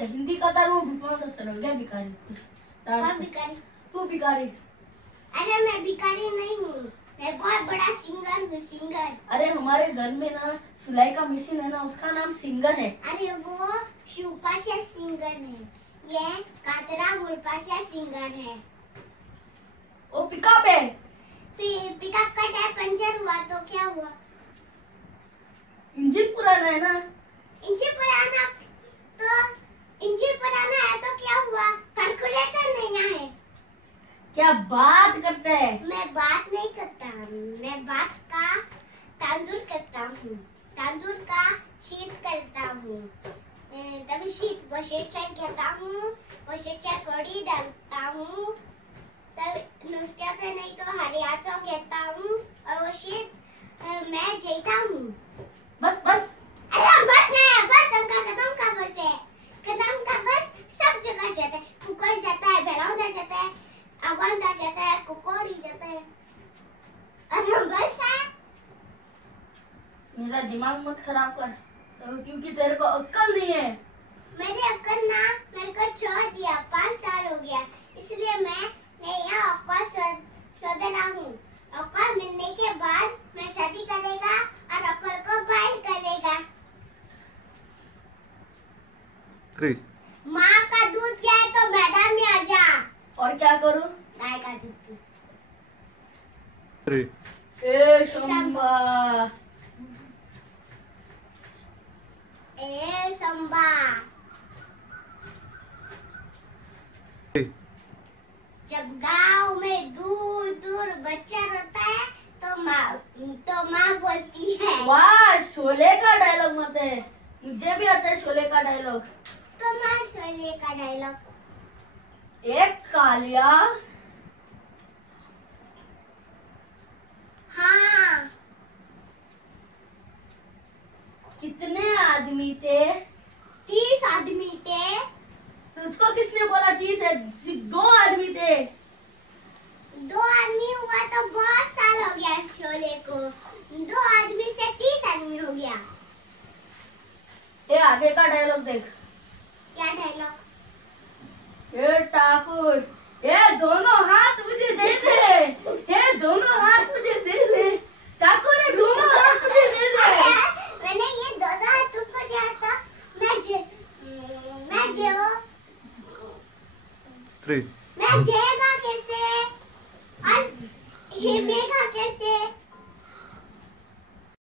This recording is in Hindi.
हिंदी का तारू भिखारी भिखारी तू भिखारी। अरे मैं भिखारी नहीं हूँ, मैं बहुत बड़ा सिंगर हूँ, सिंगर। अरे हमारे घर में ना सिलाई का मशीन है ना, उसका नाम सिंगर है। अरे वो शिवपाचा सिंगर है, ये कातरा मुरपाचा सिंगर है। वो पिकअप है। पिकअप का टायर पंचर हुआ तो क्या हुआ? इंजन पुराना है ना। इंजन पुराना है तो क्या हुआ? कैलकुलेटर नहीं है। क्या बात करते है? मैं बात नहीं करता, मैं बात का तंदूर करता हूँ, तंदूर का शीत करता हूँ। तभी शीत वो शेचर कहता हूँ, वो शेचर कड़ी डालता हूँ, तब नुस्खे पे नहीं तो हरियाणा कहता हूँ, और वो शीत मैं जीता हूँ। बस बस। अरे बस नहीं, बस हमका कदम का बस है, कदम का बस सब जगह जाता है। कुकोई जाता है, बेलौंदा जाता है, अगवांदा जाता है, कुकोड़ी जाता है, और हम बस है। मेरा दिमाग मत खराब कर, क्योंकि तेरे को अक्ल नहीं है। मैंने अक्ल ना, मेरे को छोड़ दिया, 5 साल हो गया, इसलिए मैं यहाँ अक्ल शोध रहा हूँ। अक्ल मिलने के बाद मैं शादी करेगा और अक्ल को बाइल करेगा। 3 माँ का दूध पिया है तो मैदान में आ जा। और क्या करूँ? गाय का दूध पी। 3 ए शंबा, ए संबा। जब गांव में दूर दूर बच्चा रोता है तो माँ बोलती है। वाह, शोले का डायलॉग मत है, मुझे भी आता है शोले का डायलॉग। तो माँ शोले का डायलॉग। एक कालिया। हाँ। कितने आदमी थे? 30 आदमी थे। तुझको किसने बोला 30 है? 2 आदमी थे। 2 आदमी हुआ तो बहुत साल हो गया शोले को। 2 आदमी से 30 आदमी हो गया। ये आगे का डायलॉग देख। क्या डायलॉग? ये ठाकुर, ये दोनों हाथ मुझे दे दे, ये दोनों हाथ मुझे दे दे, ठाकुर ये दोनों हाथ मुझे दे दे। मैंने ये दोनों हाथ तुमको दिया था, मैं जेगा कैसे? और ये मेघा